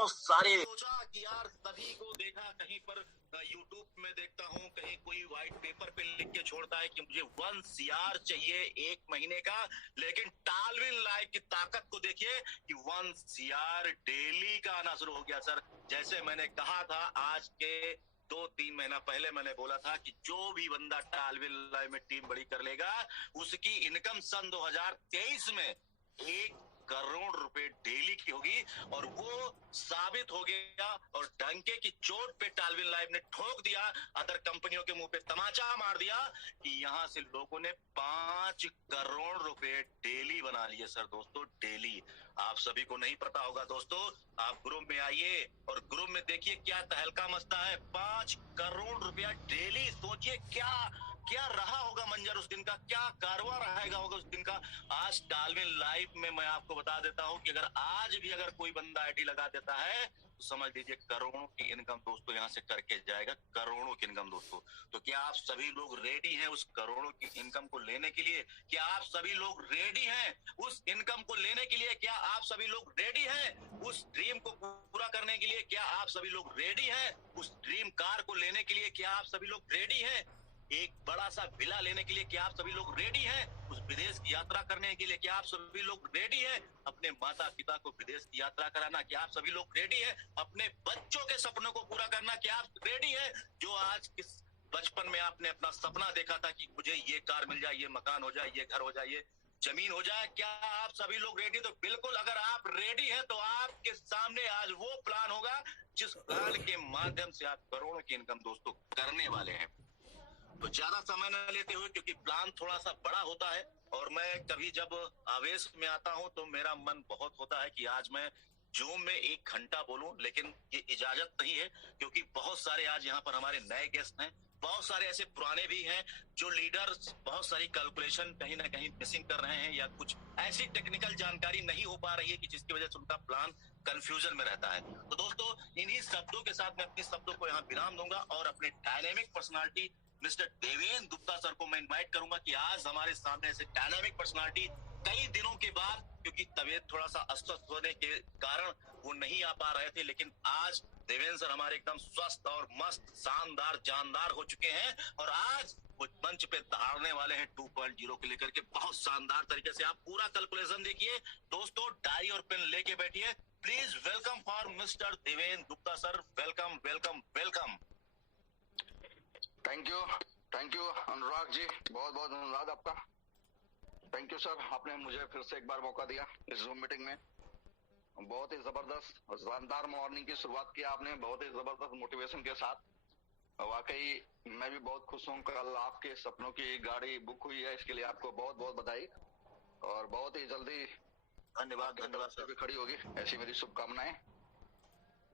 बहुत सारे सोचा कि यार सभी को देखा, कहीं पर यूट्यूब में देखता हूँ, कहीं कोई व्हाइट पेपर पे लिख के छोड़ता है कि मुझे 1 CR चाहिए 1 महीने का, लेकिन टालविन लाइव की ताकत को देखिए कि 1 CR डेली का आना शुरू हो गया। सर जैसे मैंने कहा था, आज के 2-3 महीना पहले मैंने बोला था कि जो भी बंदा टालविन लाइव में टीम बड़ी कर लेगा, उसकी इनकम सन 2023 में 1 करोड़ रुपए डेली की होगी, और वो साबित हो गया। और डंके की चोट पे टालविन लाइव ने ठोक दिया, अदर कंपनियों के मुंह पे तमाचा मार दिया कि यहां से लोगों ने 5 करोड़ रुपए डेली बना लिए। सर दोस्तों, डेली आप सभी को नहीं पता होगा दोस्तों, आप ग्रुप में आइए और ग्रुप में देखिए क्या तहलका मचता है। 5 करोड़ रुपया डेली, सोचिए क्या क्या रहा होगा मंजर उस दिन का, क्या कारवा रहेगा होगा उस दिन का। आज टालविन लाइव में मैं आपको बता देता हूं कि अगर आज भी अगर कोई बंदा आईडी लगा देता है तो समझ लीजिए करोड़ों की इनकम दोस्तों यहां से करके जाएगा, करोड़ों की इनकम दोस्तों। तो क्या आप सभी लोग रेडी हैं उस करोड़ों की इनकम को लेने के लिए? क्या आप सभी लोग रेडी हैं उस इनकम को लेने के लिए? क्या आप सभी लोग रेडी हैं उस ड्रीम को पूरा करने के लिए? क्या आप सभी लोग रेडी हैं उस ड्रीम कार को लेने के लिए? क्या आप सभी लोग रेडी हैं एक बड़ा सा विला लेने के लिए? क्या आप सभी लोग रेडी हैं उस विदेश की यात्रा करने के लिए? क्या आप सभी लोग रेडी हैं अपने माता पिता को विदेश की यात्रा कराना? क्या आप सभी लोग रेडी हैं अपने बच्चों के सपनों को पूरा करना? क्या आप रेडी हैं जो आज किस बचपन में आपने अपना सपना देखा था कि मुझे ये कार मिल जाए, ये मकान हो जाए, ये घर हो जाए, ये जमीन हो जाए? क्या आप सभी लोग रेडी? तो बिल्कुल, अगर आप रेडी हैं तो आपके सामने आज वो प्लान होगा जिस प्लान के माध्यम से आप करोड़ों की इनकम दोस्तों करने वाले हैं। तो ज्यादा समय न लेते हुए, क्योंकि प्लान थोड़ा सा बड़ा होता है और मैं कभी जब आवेश में आता हूं तो मेरा मन बहुत होता है कि आज मैं जूम में 1 घंटा बोलूं, लेकिन ये इजाजत नहीं है क्योंकि बहुत सारे आज यहाँ पर हमारे नए गेस्ट हैं, बहुत सारे ऐसे पुराने भी हैं जो लीडर्स बहुत सारी कैलकुलेशन कहीं ना कहीं मिसिंग कर रहे हैं या कुछ ऐसी टेक्निकल जानकारी नहीं हो पा रही है कि जिसकी वजह से उनका प्लान कंफ्यूजन में रहता है। तो दोस्तों, इन्हीं शब्दों के साथ मैं अपने शब्दों को यहाँ विराम दूंगा और अपने dynamic personality mister Devendra Gupta sir को मैं इनवाइट करूंगा कि आज हमारे सामने ऐसे डायनामिक पर्सनालिटी कई दिनों के बाद, क्योंकि तबीयत थोड़ा सा अस्वस्थ होने के कारण वो नहीं आ पा रहे थे, लेकिन आज देवेंद्र सर हमारे एकदम स्वस्थ और मस्त शानदार जानदार हो चुके हैं और आज वो मंच पे धारने वाले हैं 2.0 के लेकर के बहुत शानदार तरीके से। आप पूरा कैलकुलेशन देखिए दोस्तों, डायरी और पेन लेके बैठिए। Please welcome for mister Devendra Gupta sir. Welcome welcome welcome. Thank you Anurag ji, बहुत बहुत धन्यवाद आपका। थैंक यू सर, आपने मुझे फिर से एक बार मौका दिया इस जूम मीटिंग में। बहुत ही जबरदस्त और शानदार मॉर्निंग की शुरुआत की आपने, बहुत ही जबरदस्त मोटिवेशन के साथ। वाकई मैं भी बहुत खुश हूँ, कल आपके सपनों की गाड़ी बुक हुई है, इसके लिए आपको बहुत बहुत बधाई और बहुत ही जल्दी धन्यवाद धन्यवाद सर भी खड़ी होगी, ऐसी मेरी शुभकामनाएं।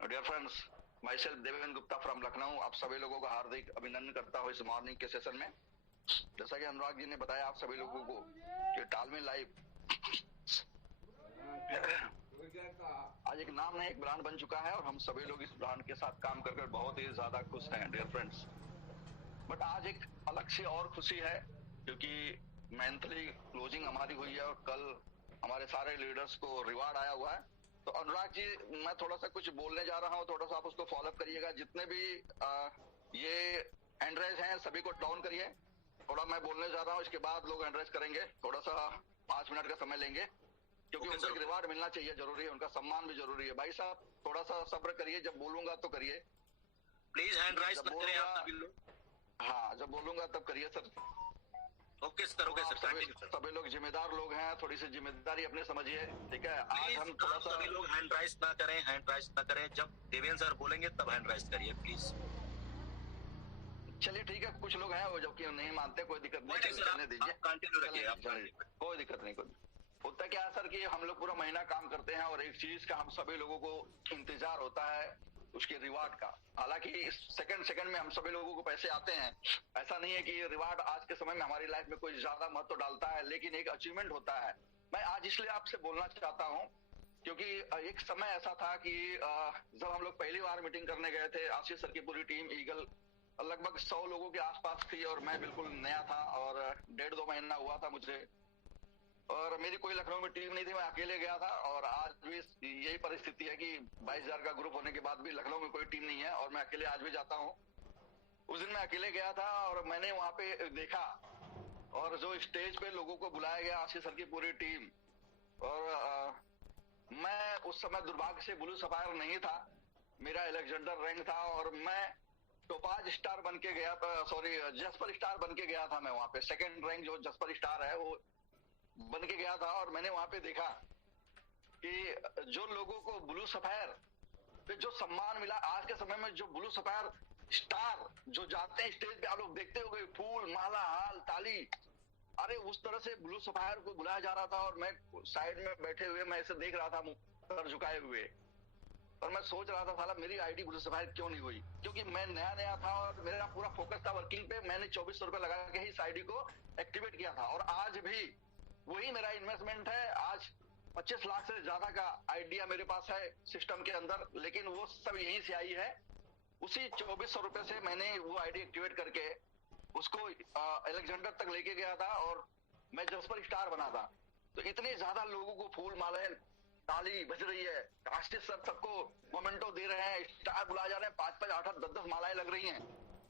Dear friends, myself Devendra Gupta from Lucknow, आप सभी लोगों का हार्दिक अभिनंदन करता हूँ इस मॉर्निंग के सेशन में। जैसा कि अनुराग जी ने बताया आप सभी लोगों को कि टालविन लाइव आज एक नाम नहीं एक ब्रांड बन चुका है और हम सभी लोग इस ब्रांड के साथ काम कर बहुत ही ज्यादा खुश हैं डियर फ्रेंड्स। बट आज एक अलग सी और खुशी है क्योंकि मेंटली क्लोजिंग हमारी हुई है और कल हमारे सारे लीडर्स को रिवार्ड आया हुआ है। तो अनुराग जी, मैं थोड़ा सा कुछ बोलने जा रहा हूँ, थोड़ा सा आप उसको फॉलोअप करिएगा। जितने भी ये हैंड रेज हैं सभी को डाउन करिए। थोड़ा मैं बोलने जा रहा हूँ, इसके बाद लोग हैंड रेज करेंगे। थोड़ा सा 5 मिनट का समय लेंगे क्योंकि उनको एक रिवार्ड मिलना चाहिए, जरूरी है, उनका सम्मान भी जरूरी है। भाई साहब थोड़ा सा सब्र करिए, जब बोलूंगा तो करिए प्लीज, हैंड राइज न करें आप सभी लोग। हाँ, जब बोलूंगा तब करिए sir. Okay sir, okay sir. सभी लोग जिम्मेदार लोग हैं, थोड़ी सी जिम्मेदारी अपने समझिए, ठीक है। आज हम थोड़ा सा सभी लोग हैंड राइज ना करें, हैंड राइज ना करें। जब देवेंद्र सर बोलेंगे तब हैंड राइज करिए प्लीज। चलिए ठीक है, कुछ लोग हैं वो जबकि नहीं मानते, कोई दिक्कत नहीं, चलने दीजिए, कंटिन्यू रखिए, कोई दिक्कत नहीं। होता क्या है सर कि हम लोग पूरा महीना काम करते हैं और एक चीज का हम सभी लोगों को इंतजार होता है उसके रिवार्ड का। हालांकि सेकंड में हम सभी लोगों को पैसे आते हैं, ऐसा नहीं है कि रिवार्ड आज के समय में हमारी लाइफ में कोई ज्यादा महत्व डालता है, लेकिन एक अचीवमेंट होता है। मैं आज इसलिए आपसे बोलना चाहता हूँ क्योंकि एक समय ऐसा था कि जब हम लोग पहली बार मीटिंग करने गए थे, आशीष सर की पूरी टीम ईगल लगभग 100 लोगों के आसपास थी और मैं बिल्कुल नया था और 1.5-2 महीना हुआ था मुझे और मेरी कोई लखनऊ में टीम नहीं थी, मैं अकेले गया था। और आज भी यही परिस्थिति है कि 22,000 का ग्रुप होने के बाद भी लखनऊ में कोई टीम नहीं है और मैं अकेले आज भी जाता हूँ। उस दिन मैं अकेले गया था और मैंने वहां पे देखा, और जो स्टेज पे लोगों को बुलाया गया, आशीष सर की पूरी टीम, और मैं उस समय दुर्भाग्य से ब्लू सफायर नहीं था, मेरा अलेक्जेंडर रैंक था, और मैं टोपाज स्टार बन के गया था, सॉरी जस्पर स्टार बन के गया था। मैं वहां पे सेकंड रैंक जो जस्पर स्टार है वो बन के गया था। और मैंने वहां पे देखा कि जो लोगों को ब्लू सफायर पे जो सम्मान मिला, आज के समय में जो ब्लू सफायर स्टार जो जाते हैं स्टेज पे, आप लोग देखते हो फूल माला हाल ताली, अरे उस तरह से ब्लू सफायर को बुलाया जा रहा था। और मैं साइड में बैठे हुए मैं ऐसे देख रहा था, सर झुकाए हुए, और मैं सोच रहा था साला मेरी आईडी ब्लू सफायर क्यों नहीं हुई, क्योंकि मैं नया नया था और मेरा पूरा फोकस था वर्किंग पे। मैंने 2400 रुपए लगा के ही इस आईडी को एक्टिवेट किया था, और आज भी वही मेरा इन्वेस्टमेंट है। आज 25 लाख से ज्यादा का आइडिया मेरे पास है सिस्टम के अंदर, लेकिन वो सब यहीं से आई है। उसी 2400 रुपए से मैंने वो आईडी एक्टिवेट करके उसको अलेक्जेंडर तक लेके गया था, और मैं जस्पर स्टार बना था। तो इतने ज्यादा लोगों को फूल मालाएं ताली बज रही है, आशीष सर सबको मोमेंटो दे रहे हैं, स्टार बुलाए जा रहे हैं, 5-5, 8-8, 10-10 मालाएं लग रही हैं,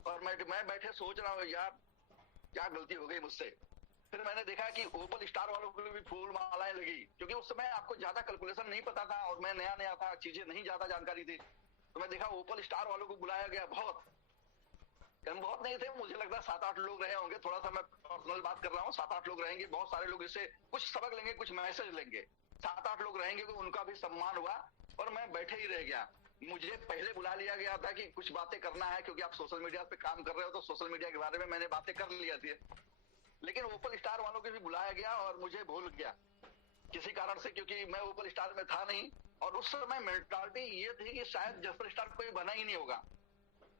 और मैं बैठे सोच रहा हूँ यार क्या गलती हो गई मुझसे। फिर मैंने देखा कि ओपल स्टार वालों को भी फूल मालाएं लगी, क्योंकि उस समय आपको ज्यादा कैलकुलेशन नहीं पता था और मैं नया नया था, चीजें नहीं ज्यादा जानकारी थी। तो मैं देखा ओपल स्टार वालों को बुलाया गया, बहुत नहीं थे, मुझे लगता है 7-8 लोग रहे होंगे, थोड़ा सा मैं पर्सनल बात कर रहा हूँ, 7-8 लोग रहेंगे। बहुत सारे लोग इससे कुछ सबक लेंगे, कुछ मैसेज लेंगे। 7-8 लोग रहेंगे तो उनका भी सम्मान हुआ, और मैं बैठे ही रह गया। मुझे पहले बुला लिया गया था कि कुछ बातें करना है, क्योंकि आप सोशल मीडिया पे काम कर रहे हो, तो सोशल मीडिया के बारे में मैंने बातें कर लिया थी। लेकिन ओपल स्टार वालों को भी बुलाया गया और मुझे भूल गया किसी कारण से, क्योंकि मैं ओपल स्टार में था नहीं। और उस समय मेंटालिटी ये थी कि शायद जस्पर स्टार कोई बना ही नहीं होगा,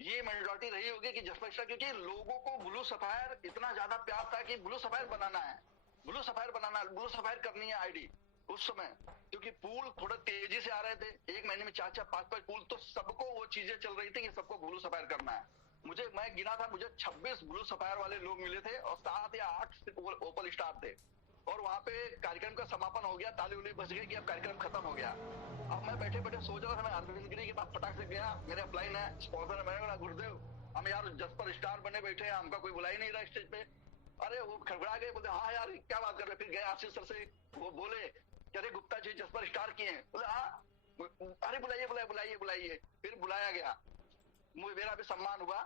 ये मेजोरिटी रही होगी कि जस्पर स्टार, क्योंकि लोगों को ब्लू सफायर इतना ज्यादा प्यार था कि ब्लू सफायर बनाना है, ब्लू सफायर बनाना है, ब्लू सफायर करनी है आईडी। उस समय क्योंकि पूल थोड़ा तेजी से आ रहे थे, एक महीने में 4-4, 5-5 पूल, तो सबको वो चीजें चल रही थी कि सबको ब्लू सफायर करना है। मैं गिना था, मुझे 26 ब्लू सफायर वाले लोग मिले थे और 7 या 8 ओपल स्टार थे। और वहां पे कार्यक्रम का समापन हो गया, ताली उली बज गई कि अब कार्यक्रम खत्म हो गया। अब मैं बैठे बैठे सोच रहा था, मैं अरविंद गिरी के पास फटाक से गया, मेरे अपलाइन है, स्पॉन्सर है, मैंने बोला गुरुदेव हम यार जस्पर स्टार बने बैठे हैं, हमका कोई बुला ही नहीं रहा स्टेज पे। अरे वो खड़बड़ा गए, बोले हाँ यार क्या बात कर रहे। फिर गए आशीष सर से, वो बोले अरे गुप्ता जी जस्पर स्टार किए हैं, बोले हाँ, अरे बुलाइए बुलाइए बुलाइए बुलाइए। फिर बुलाया गया, मेरा भी सम्मान हुआ,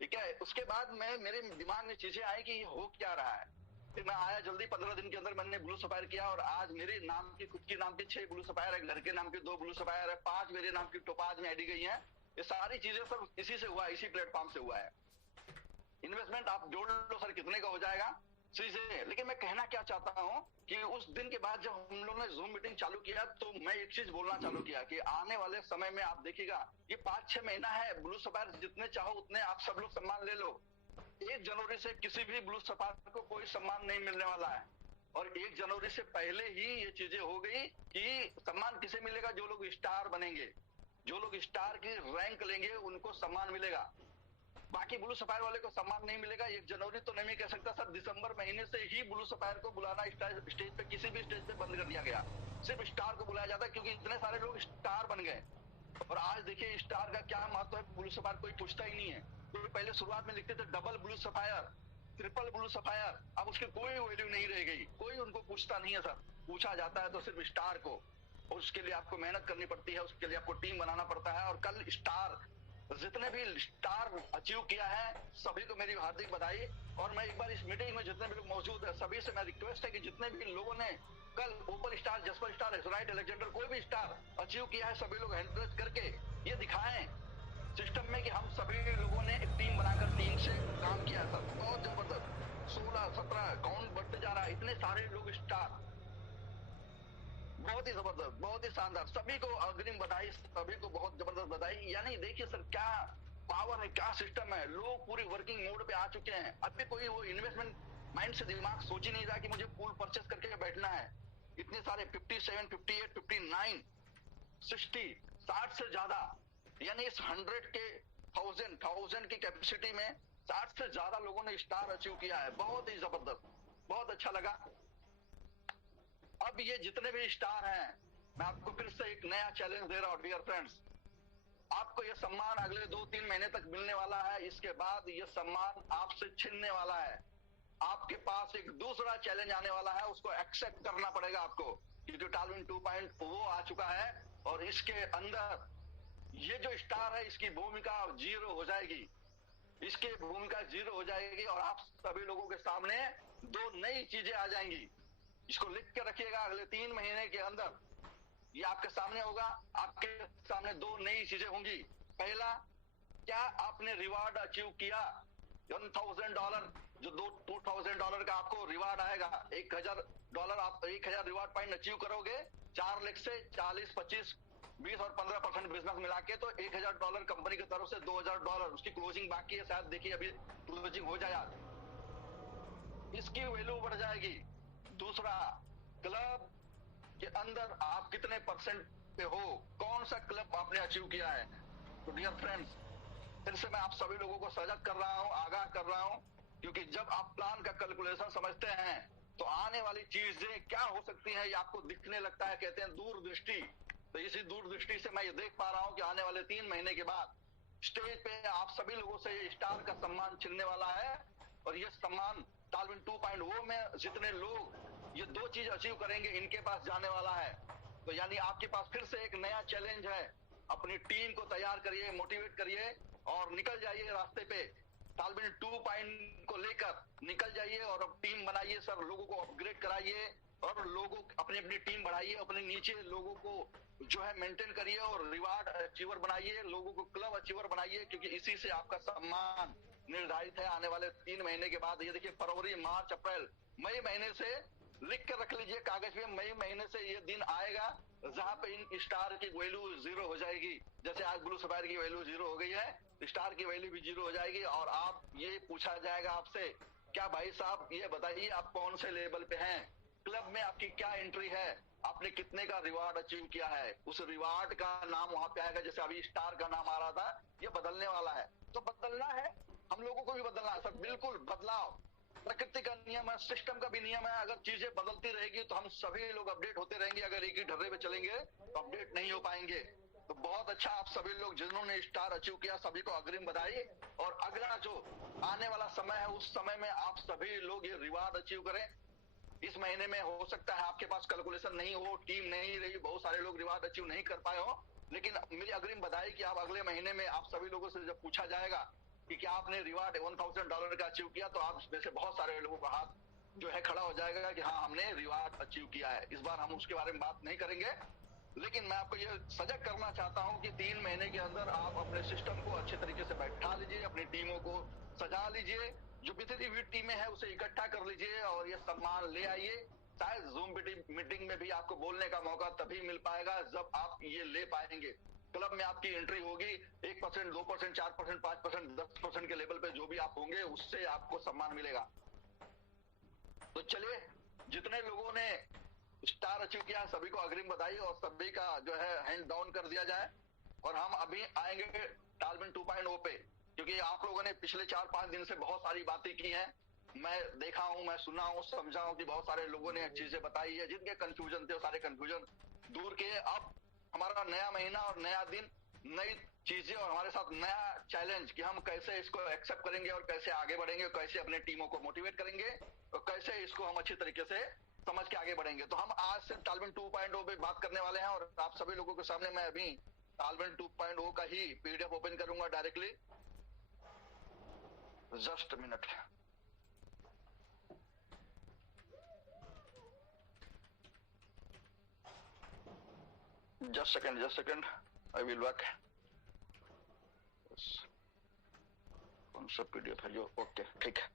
ठीक है। उसके बाद मेरे दिमाग में चीजें आई कि हो क्या रहा है। फिर मैं आया जल्दी, 15 दिन के अंदर मैंने ब्लू सफायर किया, और आज मेरे नाम की, खुद की नाम की 6 ब्लू सफायर है, घर के नाम की 2 ब्लू सफायर है, 5 मेरे नाम की टोपाज में आईडी गई है। ये सारी चीजें सब इसी से हुआ, इसी प्लेटफॉर्म से हुआ है। इन्वेस्टमेंट आप जोड़ लो सर कितने का हो जाएगा चीजें। लेकिन मैं कहना क्या चाहता हूँ कि उस दिन के बाद जब हम लोग ने जूम मीटिंग चालू किया, तो मैं एक चीज बोलना चालू किया कि आने वाले समय में आप देखिएगा, ये 5-6 महीना है, ब्लू सफायर जितने चाहो उतने आप सब लोग सम्मान ले लो। 1 जनवरी से किसी भी ब्लू सफायर को कोई सम्मान नहीं मिलने वाला है, और 1 जनवरी से पहले ही ये चीजें हो गई कि सम्मान किसे मिलेगा, जो लोग स्टार बनेंगे, जो लोग स्टार की रैंक लेंगे उनको सम्मान मिलेगा, बाकी ब्लू सफायर वाले को सम्मान नहीं मिलेगा। 1 जनवरी तो नहीं कह सकता सर, दिसंबर महीने से ही ब्लू सफायर को बुलाना स्टेज पे, किसी भी स्टेज पे बंद कर दिया गया, सिर्फ स्टार को बुलाया जाता है, क्योंकि इतने सारे लोग स्टार बन गए। और आज देखिए स्टार का क्या महत्व है, ब्लू सफायर कोई पूछता ही नहीं है। तो पहले शुरुआत में लिखते थे double blue sapphire, triple blue sapphire, अब उसकी कोई वैल्यू नहीं रह गई, कोई उनको पूछता नहीं है सर। पूछा जाता है तो सिर्फ स्टार को, और उसके लिए आपको मेहनत करनी पड़ती है, उसके लिए आपको टीम बनाना पड़ता है। और कल स्टार जितने भी स्टार अचीव किया है सभी को मेरी हार्दिक बधाई। और मैं एक बार इस मीटिंग में जितने भी लोग मौजूद है सभी से मैं रिक्वेस्ट है कि जितने भी लोगों ने कल ओपल स्टार, जस्पर स्टार, एसराइट, अलेक्जेंडर कोई भी स्टार अचीव किया है, सभी लोग हैंड रेज करके ये दिखाएं सिस्टम में कि हम सभी लोगों ने एक टीम बनाकर टीम से काम किया है सर। बहुत जबरदस्त, 16-17 काउंट बढ़ते जा रहा है, इतने सारे लोग स्टार, बहुत ही जबरदस्त, बहुत ही शानदार। सभी को अग्रिम बधाई, सभी को बहुत जबरदस्त बधाई। यानी देखिए सर क्या पावर है, क्या सिस्टम है, लोग पूरी वर्किंग मोड पे आ चुके हैं। अभी कोई वो इन्वेस्टमेंट माइंड से दिमाग सोच ही नहीं रहा कि मुझे पूल परचेस करके बैठना है। इतने सारे 57, 58, 59, 60, 60 से ज्यादा, यानी इस 100 के 1000 की कैपेसिटी में 60 से ज्यादा लोगों ने स्टार अचीव किया है। बहुत ही जबरदस्त, बहुत अच्छा लगा। अब ये जितने भी स्टार हैं, मैं आपको फिर से एक नया चैलेंज दे रहा हूं डियर फ्रेंड्स। आपको ये सम्मान अगले 2-3 महीने तक मिलने वाला है। इसके बाद ये सम्मान आपसे छीनने वाला है। आपके पास एक दूसरा चैलेंज आने वाला है, उसको एक्सेप्ट करना पड़ेगा आपको, क्योंकि टालविन 2.0 आ चुका है और इसके अंदर ये जो स्टार है इसकी भूमिका जीरो हो जाएगी। इसकी भूमिका जीरो हो जाएगी और आप सभी लोगों के सामने दो नई चीजें आ जाएंगी। इसको लिख के रखिएगा, अगले 3 महीने के अंदर ये आपके सामने होगा। आपके सामने दो नई चीजें होंगी। पहला, क्या आपने रिवार्ड अचीव किया? $1,000 जो $2,000 का आपको रिवार्ड आएगा। $1,000 आप 1,000 रिवार्ड पॉइंट अचीव करोगे, 4 लाख से 40, 25, 20 और 15% बिजनेस मिला के तो $1,000 कंपनी की तरफ से $2,000 उसकी क्लोजिंग बाकी है, शायद देखिए अभी क्लोजिंग हो जाए आज, इसकी वैल्यू बढ़ जाएगी। दूसरा, क्लब के अंदर आप कितने परसेंट पे हो, कौन सा क्लब आपने अचीव किया है। तो डियर फ्रेंड्स, फिर से मैं आप सभी लोगों को सजग कर रहा हूं, आगाह कर रहा हूं, क्योंकि जब आप प्लान का कैलकुलेशन समझते हैं तो आने वाली चीजें क्या हो सकती हैं ये आपको दिखने लगता है। कहते हैं दूरदृष्टि। तो इसी दूरदृष्टि से मैं ये देख पा रहा हूं कि आने वाले 3 महीने के बाद स्टेज पे आप सभी लोगों से ये स्टार का सम्मान छिनने वाला है और ये सम्मान टालविन 2.0 में जितने लोग ये दो चीज अचीव करेंगे इनके पास जाने वाला है। तो यानी आपके पास फिर से एक नया चैलेंज है। अपनी टीम को तैयार करिए, मोटिवेट करिए और निकल जाइए रास्ते पे। टालविन 2.0 को लेकर निकल जाइए और अब टीम बनाइए सर, लोगों को अपग्रेड कराइए और लोगों अपनी अपनी टीम बढ़ाइए, अपने नीचे लोगों को जो है मेंटेन करिए और रिवार्ड अचीवर बनाइए, लोगों को क्लब अचीवर बनाइए, क्योंकि इसी से आपका सम्मान निर्धारित है आने वाले 3 महीने के बाद। ये देखिए फरवरी, मार्च, अप्रैल, मई महीने से लिख कर रख लीजिए कागज पे, मई महीने से ये दिन आएगा जहां पे इन स्टार की वैल्यू जीरो हो जाएगी। जैसे आज ब्लू सफायर की वैल्यू जीरो हो गई है, स्टार की वैल्यू भी जीरो हो जाएगी और आप ये पूछा जाएगा आपसे, क्या भाई साहब ये बताइए आप कौन से लेवल पे हैं, क्लब में आपकी क्या एंट्री है, आपने कितने का रिवार्ड अचीव किया है। उस रिवार्ड का नाम वहां पे आएगा। जैसे अभी स्टार का नाम आ रहा था, ये बदलने वाला है। तो बदलना है, हम लोगों को भी बदलना है सर, बिल्कुल बदलाव प्रकृति का नियम है, सिस्टम का भी नियम है। अगर चीजें बदलती रहेगी तो हम सभी लोग अपडेट होते रहेंगे। अगर एक ही ढर्रे पे चलेंगे तो अपडेट नहीं हो पाएंगे। तो बहुत अच्छा, आप सभी लोग जिन्होंने स्टार अचीव किया सभी को अग्रिम बधाई। और अगला जो आने वाला समय है उस समय में आप सभी लोग ये रिवार्ड अचीव करें। इस महीने में हो सकता है आपके पास कैलकुलेशन नहीं हो, टीम नहीं रही, बहुत सारे लोग रिवार्ड अचीव नहीं कर पाए हो, लेकिन मेरी अग्रिम बधाई कि आप अगले महीने में आप सभी लोगों से जब पूछा जाएगा कि क्या आपने रिवार्ड $1,000 का अचीव किया, तो आप में से बहुत सारे लोगों का हाथ जो है खड़ा हो जाएगा कि हाँ हमने रिवार्ड अचीव किया है। इस बार हम उसके बारे में बात नहीं करेंगे, लेकिन मैं आपको ये सजग करना चाहता हूं कि 3 महीने के अंदर आप अपने सिस्टम को अच्छे तरीके से बैठा लीजिए, अपनी टीमों को सजा लीजिए, जो बिखरी हुई टीमें हैं उसे इकट्ठा कर लीजिए और ये सम्मान ले आइए। शायद जूम मीटिंग में भी आपको बोलने का मौका तभी मिल पाएगा जब आप ये ले पाएंगे। क्लब में आपकी एंट्री होगी, 1%, 2%, 4%, 5%, 10% के लेवल पे जो भी आप होंगे उससे आपको सम्मान मिलेगा। तो चलिए, जितने लोगों ने स्टार अचीव किया सभी को अग्रिम बधाई और सभी का जो है हैंड डाउन कर दिया जाए। और हम अभी आएंगे टालविन 2.0 पे, क्योंकि आप लोगों ने पिछले 4-5 दिन से बहुत सारी बातें की हैं। मैं देखा हूं, मैं सुना हूं, समझा हूं कि बहुत सारे लोगों ने चीजें बताई है, जिनके कंफ्यूजन थे वो सारे कंफ्यूजन दूर किए। अब हमारा नया महीना और नया दिन, नई चीजें और हमारे साथ नया चैलेंज कि हम कैसे इसको एक्सेप्ट करेंगे और कैसे आगे बढ़ेंगे, कैसे अपने टीमों को मोटिवेट करेंगे और कैसे इसको हम अच्छी तरीके से समझ के आगे बढ़ेंगे। तो हम आज से टालविन 2.0 पे बात करने वाले हैं और आप सभी लोगों के सामने मैं अभी टालविन 2.0 का ही पीडीएफ ओपन करूंगा directly. Just minute, just second, I will work. कौन सा पीडीएफ है जो, ओके ठीक है।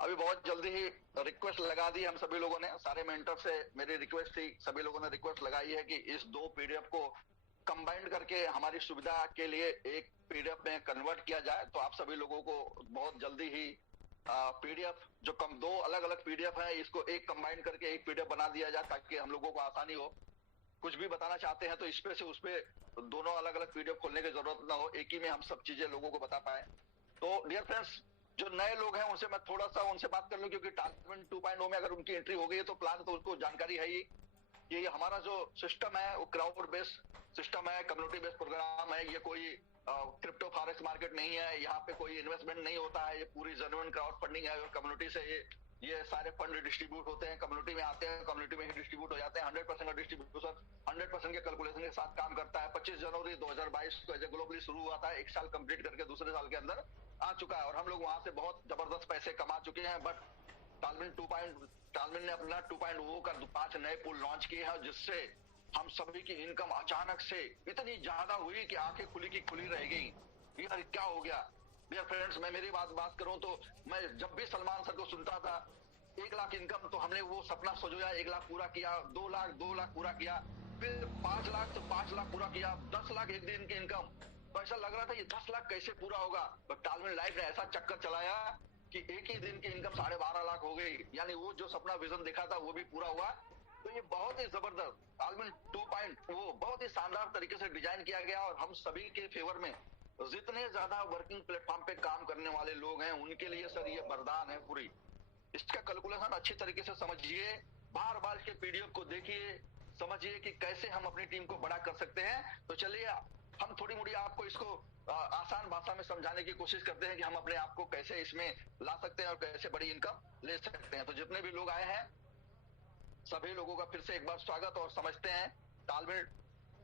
अभी बहुत जल्दी ही रिक्वेस्ट लगा दी हम सभी लोगों ने, सारे मेंटर से मेरी रिक्वेस्ट थी, सभी लोगों ने रिक्वेस्ट लगाई है कि इस 2 पीडीएफ को कंबाइंड करके हमारी सुविधा के लिए एक पीडीएफ में कन्वर्ट किया जाए। तो आप सभी लोगों को बहुत जल्दी ही पीडीएफ जो 2 अलग अलग पीडीएफ है इसको एक कंबाइन करके एक पीडीएफ बना दिया जाए, ताकि हम लोगों को आसानी हो। कुछ भी बताना चाहते हैं तो इस पे से उस पे दोनों अलग अलग पीडीएफ खोलने की जरूरत ना हो, एक ही में हम सब चीजें लोगों को बता पाए। तो डियर फ्रेंड्स, जो नए लोग हैं उनसे मैं थोड़ा सा उनसे बात कर लूं, क्योंकि टालविन 2.0 में अगर उनकी एंट्री हो गई है तो प्लान तो उनको जानकारी है ही कि हमारा जो सिस्टम है वो क्राउड बेस्ड सिस्टम है, कम्युनिटी बेस्ड प्रोग्राम है। ये कोई क्रिप्टो फॉरेक्स मार्केट नहीं है, यहाँ पे कोई इन्वेस्टमेंट नहीं होता है, ये पूरी जेन्युइन क्राउड फंडिंग है और कम्युनिटी से ये सारे फंड डिस्ट्रीब्यूट होते हैं, कम्युनिटी में आते हैं, कम्युनिटी में ही डिस्ट्रीब्यूट हो जाते हैं। 100% का डिस्ट्रीब्यूशन 100% के कैलकुलेशन के साथ काम करता है। 25 जनवरी 2022 को ग्लोबली शुरू हुआ था, एक साल कंप्लीट करके दूसरे साल के अंदर आ चुका है और हम लोग वहां से बहुत जबरदस्त पैसे कमा चुके हैं। बट टालविन ने अपना 2.0 का 5 नए पुल लॉन्च किए हैं, जिससे हम सभी की इनकम अचानक से इतनी ज्यादा हुई कि आंखें खुली की खुली रह गई। यार क्या हो गया डियर फ्रेंड्स। मैं मेरी बात करूं तो मैं जब भी सलमान सर को सुनता था 1 लाख इनकम, तो हमने वो सपना सजोया, 1 लाख पूरा किया, 2 लाख पूरा किया, फिर 5 लाख तो 5 लाख पूरा किया, 10 लाख एक दिन की इनकम। तो ऐसा लग रहा था ये 10 लाख कैसे पूरा होगा। तो टालविन लाइफ ने ऐसा चक्कर चलाया कि एक ही दिन की इनकम 12.5 लाख हो गई। यानी वो जो सपना विजन देखा था वो भी पूरा हुआ। तो ये बहुत ही जबरदस्त टालविन 2.0 बहुत ही शानदार तरीके से डिजाइन किया गया और हम सभी के फेवर में जितने ज्यादा वर्किंग प्लेटफॉर्म पे काम करने वाले लोग हैं उनके लिए सर ये वरदान है पूरी। इसका कैलकुलेशन अच्छी तरीके से समझिए, बार बार इसके पीडीएफ को देखिए, समझिए कि कैसे हम अपनी टीम को बड़ा कर सकते हैं। तो चलिए हम थोड़ी मोड़ी आपको इसको आसान भाषा में समझाने की कोशिश करते हैं कि हम अपने आप को कैसे इसमें ला सकते हैं और कैसे बड़ी इनकम ले सकते हैं। तो जितने भी लोग आए हैं सभी लोगों का फिर से एक बार स्वागत और समझते हैं टालविन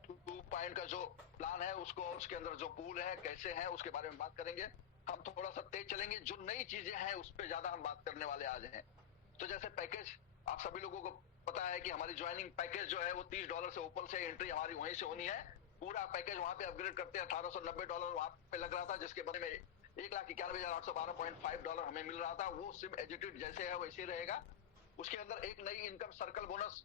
2 का जो प्लान है उसको और उसके अंदर जो पूल है कैसे है उसके बारे में बात करेंगे। हम थोड़ा सा तेज चलेंगे, जो नई चीजें हैं उस पर ज्यादा हम बात करने वाले आज हैं। तो जैसे पैकेज आप सभी लोगों को पता है कि हमारी ज्वाइनिंग पैकेज जो है वो $30 से ऊपर से एंट्री हमारी वहीं से होनी है। पूरा पैकेज वहां पे अपग्रेड करते हैं, $1890 वहां पे लग रहा था, जिसके बारे में $1,91,812.5 हमें मिल रहा था। वो सिम एजुकेट जैसे है वैसे ही रहेगा। उसके अंदर एक नई इनकम सर्कल बोनस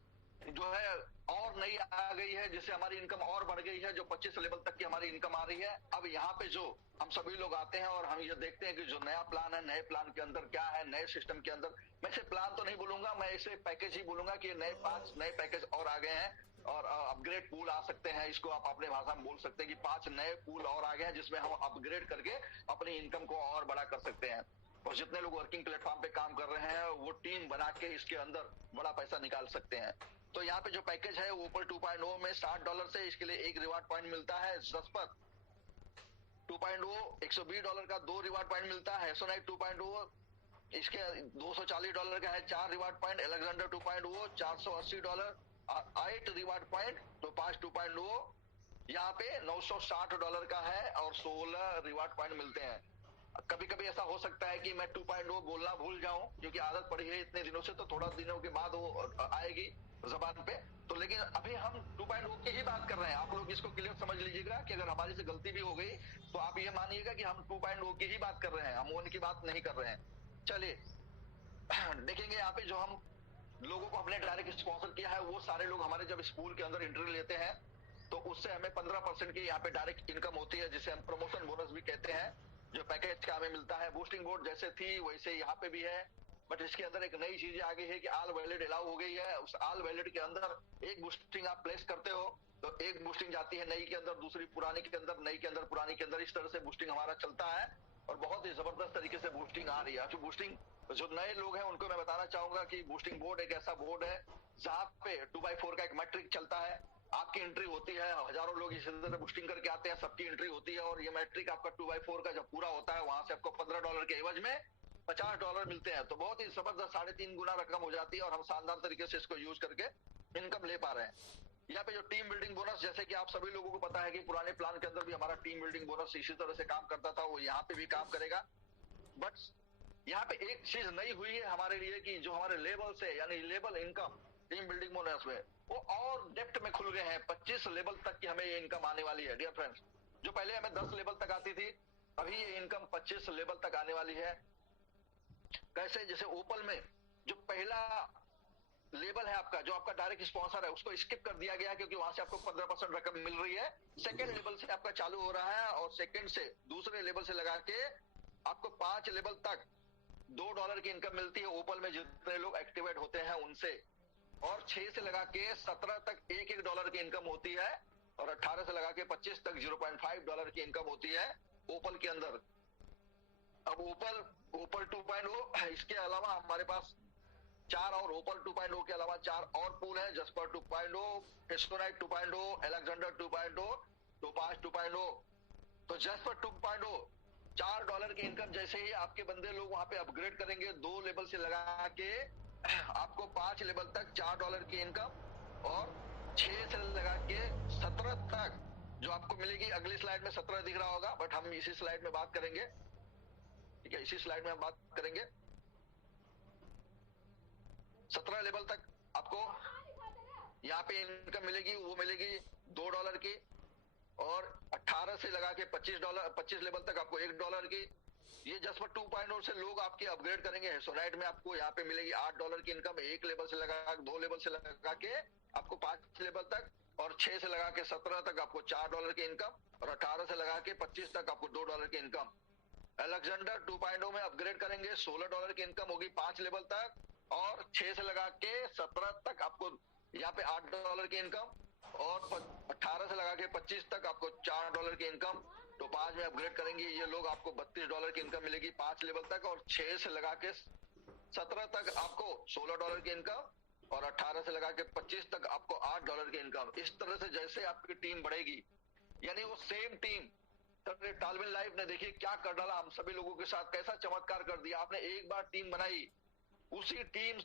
जो है और नई आ गई है, जिससे हमारी इनकम और बढ़ गई है, जो 25 लेवल तक की हमारी इनकम आ रही है। अब यहाँ पे जो हम सभी लोग आते हैं और हम ये देखते हैं कि जो नया प्लान है, नए प्लान के अंदर क्या है, नए सिस्टम के अंदर, मैं इसे प्लान तो नहीं बोलूंगा, मैं इसे पैकेज ही बोलूंगा कि नए 5 नए पैकेज और आ गए हैं और अपग्रेड पूल आ सकते हैं। इसको आप अपने भाषा में बोल सकते हैं कि 5 नए पूल और आ गए हैं, जिसमें हम अपग्रेड करके अपनी इनकम को और बड़ा कर सकते हैं। और जितने लोग वर्किंग प्लेटफॉर्म पे काम कर रहे हैं वो टीम बना के इसके अंदर बड़ा पैसा निकाल सकते हैं। तो यहाँ पे जो पैकेज है वो ऊपर 2.0 में $60 से इसके लिए एक रिवार्ड पॉइंट मिलता है। जस्पर 2.0 $120 का 2 रिवार्ड पॉइंट मिलता है। एसोनाइट 2.0 इसके $240 का है 4 reward point. Alexander 2.0 $480 8 reward point. तो 5 2.0 यहाँ पे $960 का है और 16 रिवार्ड पॉइंट मिलते हैं। कभी कभी ऐसा हो सकता है कि मैं 2.0 बोलना भूल जाऊं, क्योंकि आदत पड़ी है इतने दिनों से, तो थोड़ा दिनों के बाद वो आएगी जबान पे। तो लेकिन अभी हम 2.0 की ही बात कर रहे हैं। आप लोग इसको क्लियर समझ लीजिएगा कि अगर हमारी से गलती भी हो गई तो आप ये मानिएगा कि हम 2.0 की ही बात कर रहे हैं, हम 1 की बात नहीं कर रहे हैं। चलिए देखेंगे यहाँ पे जो हम लोगों को अपने डायरेक्ट स्पॉन्सर किया है, वो सारे लोग हमारे जब स्कूल के अंदर एंट्री लेते हैं तो उससे हमें 15% की यहाँ पे डायरेक्ट इनकम होती है, जिसे हम प्रमोशन बोनस भी कहते हैं, जो पैकेज का हमें मिलता है। बूस्टिंग बोर्ड जैसे थी वैसे यहाँ पे भी है, बट इसके अंदर एक नई चीज आ गई है कि ऑल वैलिड अलाउ हो गई है। उस ऑल वैलिड के अंदर एक बूस्टिंग आप प्लेस करते हो तो एक बूस्टिंग जाती है नई के अंदर, दूसरी पुरानी के अंदर, नई के अंदर पुरानी के अंदर, इस तरह से बूस्टिंग हमारा चलता है और बहुत ही जबरदस्त तरीके से बूस्टिंग आ रही है। जो बूस्टिंग जो नए लोग हैं उनको मैं बताना चाहूंगा कि बूस्टिंग बोर्ड एक ऐसा बोर्ड है जहां पे 2x4 का एक मैट्रिक चलता है। आपकी एंट्री होती है, हजारों लोग इसी तरह बूस्टिंग करके आते हैं, सबकी एंट्री होती है और ये मैट्रिक आपका 2x4 का जब पूरा होता है वहां से आपको $15 के एवज में $50 मिलते हैं। तो बहुत ही जबरदस्त 3.5 गुना रकम हो जाती है और हम शानदार तरीके से इसको यूज करके इनकम ले पा रहे हैं। यहाँ पे जो टीम बिल्डिंग बोनस, जैसे कि आप सभी लोगों को पता है कि पुराने प्लान के अंदर भी हमारा टीम बिल्डिंग बोनस इसी तरह से काम करता था, वो यहाँ पे भी काम करेगा। बट यहाँ पे एक चीज नई हुई है हमारे लिए कि जो हमारे लेवल से, यानी level income team building bonus में वो और डेप्थ में खुल गए हैं। 25 लेवल तक की हमें ये इनकम आने वाली है डियर फ्रेंड्स। जो पहले हमें 10 लेवल तक आती थी, अभी ये इनकम 25 लेवल तक आने वाली है। कैसे? जैसे ओपल में जो पहला लेवल है आपका, जो आपका डायरेक्ट स्पॉन्सर है, उसको स्किप कर दिया गया क्योंकि वहां से आपको 15% रकम मिल रही है। सेकंड लेवल से आपका चालू हो रहा है और सेकंड से दूसरे लेवल से लगा के आपको 5 लेवल तक $2 की इनकम मिलती है ओपल में जितने लोग एक्टिवेट होते हैं उनसे। और 6 से लगा के 17 तक $1 की इनकम होती है और 18 से लगा के 25 तक $0.5 की इनकम होती है ओपल के अंदर। अब ओपल ओपल 2.0, इसके अलावा हमारे पास 4 और ओपल 2.0 के अलावा 4 और पूल हैं, जस्पर 2.0, एस्टोनाइट 2.0, अलेक्जेंडर 2.0, टोपाज 2.0। तो जस्पर 2.0 $4 की इनकम जैसे ही आपके बंदे लोग वहां पे अपग्रेड करेंगे 2 लेवल से लगा के आपको 5 लेवल तक $4 की इनकम और 6 से लगा के 17 तक जो आपको मिलेगी। अगली स्लाइड में 17 दिख रहा होगा, बट हम इसी स्लाइड में बात करेंगे, ठीक है, इसी स्लाइड में हम बात करेंगे। 17 लेवल तक आपको यहाँ पे इनकम मिलेगी, वो मिलेगी $2 की, और 18 से लगा के $25 लेवल तक आपको $1 की। ये जस्पर 2.0 से लोग आपके अपग्रेड करेंगे। हेसोनाइट में आपको यहाँ पे मिलेगी $8 की इनकम, 1 लेवल से लगा 2 लेवल से लगा के आपको 5 लेवल तक, और 6 से लगा के 17 तक आपको $4 की इनकम, और 18 से लगा के 25 तक आपको $2 की इनकम। अलेक्जेंडर 2.0 में अपग्रेड करेंगे, $16 की इनकम होगी 5 लेवल तक, और 6 से लगा के 17 तक आपको यहाँ पे $8 की इनकम, और 18 से लगा के 25 तक आपको $4 की इनकम। तो 5 में अपग्रेड करेंगे ये लोग, आपको $32 की इनकम मिलेगी 5 लेवल तक, और 6 से लगा के 17 तक आपको $16 की इनकम, और 18 से लगा के 25 तक आपको $8 की इनकम। इस तरह से जैसे आपकी टीम बढ़ेगी, यानी वो सेम टीम टालविन लाइफ ने देखिए क्या कर डाला हम सभी लोगों के साथ, कैसा चमत्कार कर दिया। आपने एक बार टीम बनाई, उसी टीम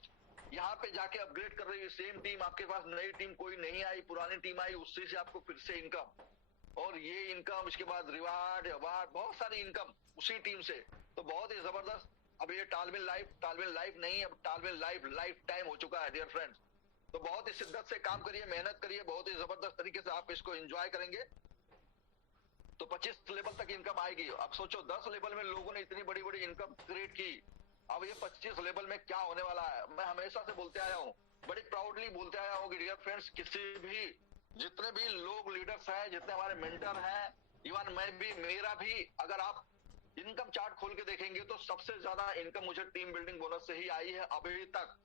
यहाँ पे जाके अपग्रेड कर रही है, सेम टीम आपके पास, नई टीम कोई नहीं आई, पुरानी टीम आई, उससे से आपको फिर से इनकम, और ये इनकम, इसके बाद रिवार्ड अवार्ड, बहुत सारी इनकम उसी टीम से। तो बहुत ही जबरदस्त। अब ये टालविन लाइफ नहीं, अब टालविन लाइफ टाइम हो चुका है डियर फ्रेंड्स। तो बहुत ही शिद्दत से काम करिए, मेहनत करिए, बहुत ही जबरदस्त तरीके से आप इसको एंजॉय करेंगे। तो 25 लेवल तक इनकम आएगी। अब सोचो 10 लेवल में लोगों ने इतनी बड़ी बड़ी इनकम क्रिएट की, अब ये 25 लेवल में क्या होने वाला है। मैं हमेशा से बोलते आया हूँ, बड़ी प्राउडली बोलते आया हूँ कि डियर फ्रेंड्स, किसी भी जितने भी लोग लीडर्स हैं, जितने हमारे मेंटर हैं, इवन मैं भी, मेरा भी, अगर आप इनकम चार्ट खोल के देखेंगे तो सबसे ज्यादा इनकम मुझे टीम बिल्डिंग बोनस से ही आई है अभी तक।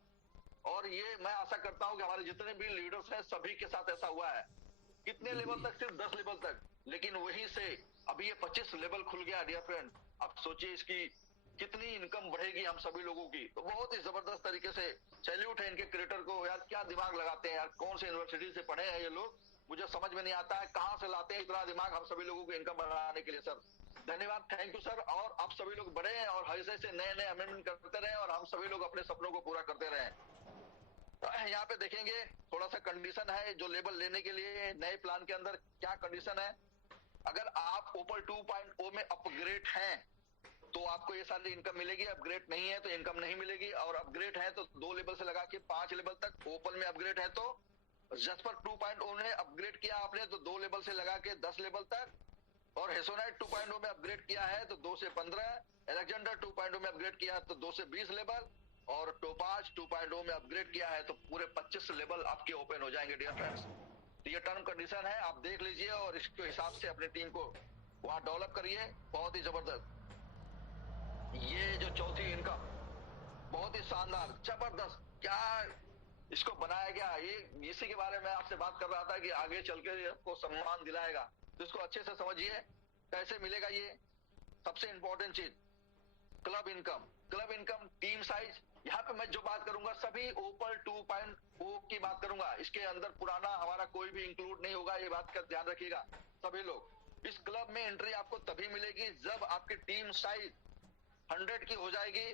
और ये मैं आशा करता हूं कि हमारे जितने भी लीडर्स हैं सभी के साथ ऐसा हुआ है। कितने लेवल तक? सिर्फ 10 लेवल तक, लेकिन वहीं से अभी ये 25 लेवल खुल गया डियर फ्रेंड। अब सोचिए इसकी कितनी इनकम बढ़ेगी हम सभी लोगों की। तो बहुत ही जबरदस्त तरीके से सैल्यूट है इनके क्रिएटर को, यार क्या दिमाग लगाते हैं यार, कौन से यूनिवर्सिटी से पढ़े हैं ये लोग, मुझे समझ में नहीं आता है कहां से लाते हैं इतना दिमाग हम सभी लोगों को इनकम बढ़ाने के लिए। सर धन्यवाद, थैंक यू सर। और आप सभी लोग बढ़े हैं और ऐसे ऐसे नए नए अमेंडमेंट करते रहे, और हम सभी लोग अपने सपनों को पूरा करते रहे। यहाँ पे देखेंगे थोड़ा सा कंडीशन है जो लेवल लेने के लिए नए प्लान के अंदर क्या कंडीशन है। अगर आप ओपल 2.0 में अपग्रेड हैं तो आपको ये सारी इनकम मिलेगी, अपग्रेड नहीं है तो इनकम नहीं मिलेगी, और अपग्रेड है तो 2 लेवल से लगा के 5 लेवल तक। ओपल में अपग्रेड है तो जस्पर 2.0 में अपग्रेड किया आपने तो 2 लेवल से लगा के 10 लेवल तक, और हेसोनाइट 2.0 में अपग्रेड किया है तो 2 से 15, अलेक्जेंडर 2.0 में अपग्रेड किया है तो 2 से 20 लेवल, और टोपाज 2.0 में अपग्रेड किया है तो पूरे 25 लेवल आपके ओपन हो जाएंगे डियर फ्रेंड्स। तो ये टर्म कंडीशन है, आप देख लीजिए और इसके हिसाब से अपनी टीम को वहां डेवलप करिए। बहुत ही जबरदस्त ये जो चौथी इनकम, बहुत ही शानदार जबरदस्त, क्या इसको बनाया गया, ये इसी के बारे में आपसे बात कर रहा था कि आगे चल के आपको सम्मान दिलाएगा। तो इसको अच्छे से समझिए कैसे मिलेगा ये। सबसे इंपॉर्टेंट चीज club income, club income, team size. यहाँ पे मैं जो बात करूंगा सभी ओपल 2.0 की बात करूंगा, इसके अंदर पुराना हमारा कोई भी इंक्लूड नहीं होगा, ये बात का ध्यान रखिएगा सभी लोग। इस क्लब में एंट्री आपको तभी मिलेगी जब आपकी टीम साइज 100 की हो जाएगी,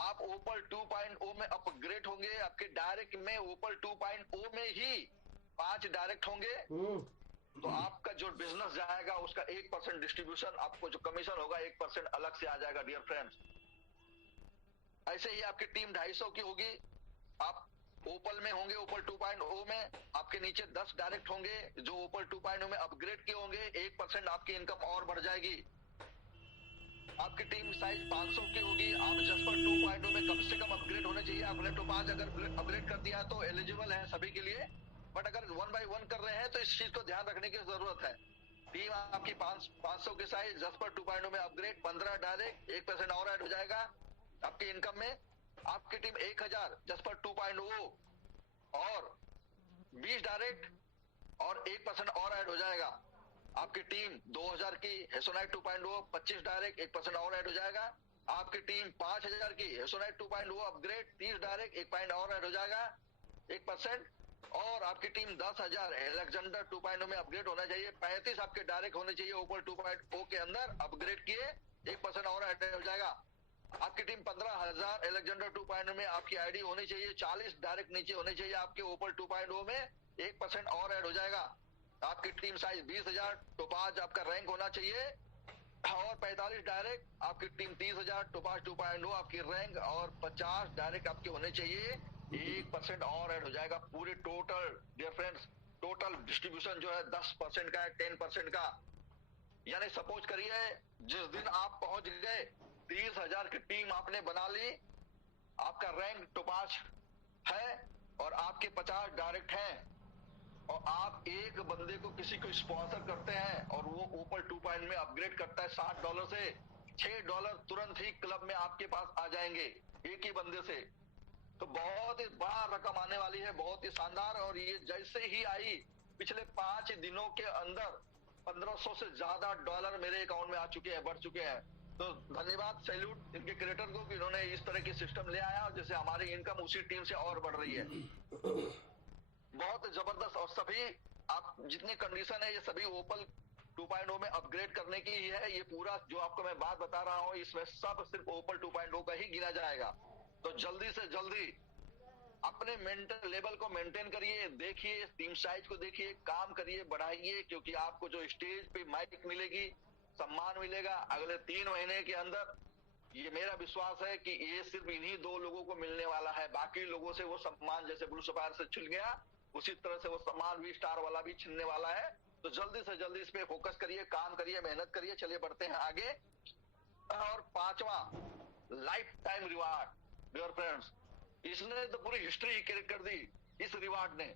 आप ओपल 2.0 में अपग्रेड होंगे, आपके डायरेक्ट में ओपल 2.0 में ही 5 डायरेक्ट होंगे, तो आपका जो बिजनेस जाएगा उसका 1% डिस्ट्रीब्यूशन, आपको जो कमीशन होगा 1% अलग से आ जाएगा डियर फ्रेंड्स। ऐसे ही आपकी टीम 250 की होगी, आप ओपल में होंगे, ओपल 2.0 में आपके नीचे 10 डायरेक्ट होंगे जो ओपल 2.0 में अपग्रेड किए होंगे, 1% आपकी इनकम और बढ़ जाएगी। आपकी टीम साइज 500 की होगी, आप जस्पर 2.0 में कम से कम अपग्रेड होने चाहिए। आपने तो 5 अगर अपग्रेड कर दिया तो एलिजिबल है सभी के लिए, बट अगर 1 बाय 1 कर रहे हैं तो इस चीज को ध्यान रखने की जरूरत है। टीम आपकी 500 के साइज, जस्पर 2.0 में अपग्रेड, 15 डायरेक्ट, 1% और ऐड हो जाएगा आपकी इनकम में। आपकी टीम 1000 जस्पर 2.0 और 20 डायरेक्ट और 1% और ऐड हो जाएगा। आपकी टीम 2000 की हेसोनाइट 2.0, 25 डायरेक्ट, 1% और ऐड हो जाएगा। आपकी टीम 5,000 की एसोनाइट 2.0 अपग्रेड 30 डायरेक्ट 1 पॉइंट और ऐड हो जाएगा 1%। और आपकी टीम 10,000 एलेक्जेंडर 2.0 में अपग्रेड होना चाहिए, 35 आपके डायरेक्ट होने चाहिए ओपल 2.0 के अंदर अपग्रेड किए 1% और ऐड हो जाएगा। आपकी टीम 15,000 एलेक्जेंडर 2.0 में आपकी आईडी होनी चाहिए, 40 डायरेक्ट नीचे होने चाहिए आपके ओपल 2.0 में 1% और ऐड हो जाएगा। आपकी टीम साइज 20,000 टोपाज आपका रैंक होना चाहिए और 45 डायरेक्ट आपकी टीम 30,000 टोपाज 2.0 आपकी रैंक और 50 डायरेक्ट आपके होने चाहिए, 1% और ऐड हो जाएगा। पूरे total dear friends total distribution जो है 10% का है, 10% का। यानी सपोज करिए जिस दिन आप पहुंच गए 30,000 की टीम आपने बना ली, आपका रैंक टोपाज है और आपके 50 डायरेक्ट हैं और आप एक बंदे को किसी को स्पॉन्सर करते हैं और वो ओपल 2.0 में अपग्रेड करता है $60 से, $6 तुरंत ही क्लब में आपके पास आ जाएंगे एक ही बंदे से। तो बहुत ही बड़ा रकम आने वाली है, बहुत ही शानदार। और ये जैसे ही आई पिछले 5 दिनों के अंदर 1,500 से ज्यादा डॉलर मेरे अकाउंट में आ चुके हैं, बढ़ चुके हैं। तो धन्यवाद, सैल्यूट इनके क्रिएटर को कि इन्होंने इस तरह की सिस्टम ले आया और जैसे हमारी इनकम उसी टीम से और बढ़ रही है। बहुत जबरदस्त। और सभी आप जितनी कंडीशन है ये सभी ओपल 2.0 में अपग्रेड करने की ही है। ये पूरा जो आपको मैं बात बता रहा हूं इसमें सब सिर्फ ओपल 2.0 का ही गिना जाएगा। तो जल्दी से जल्दी अपने मेंटल लेवल को मेंटेन करिए, देखिए टीम साइज को देखिए, काम करिए, बढ़ाइए, क्योंकि आपको जो स्टेज पे माइक मिलेगी, सम्मान मिलेगा अगले 3 महीने के अंदर। ये मेरा विश्वास है कि ये सिर्फ इन्हीं 2 लोगों को मिलने वाला है। बाकी लोगों से वो सम्मान जैसे ब्लू सफायर से छिन गया उसी तरह से वो सम्मान भी स्टार वाला भी छिनने वाला है। तो जल्दी से जल्दी इस पे फोकस करिए, काम करिए, मेहनत करिए। चलिए बढ़ते हैं आगे। और 5वां lifetime reward dear friends, इसने तो पूरी हिस्ट्री क्रिएट कर दी इस रिवार्ड ने।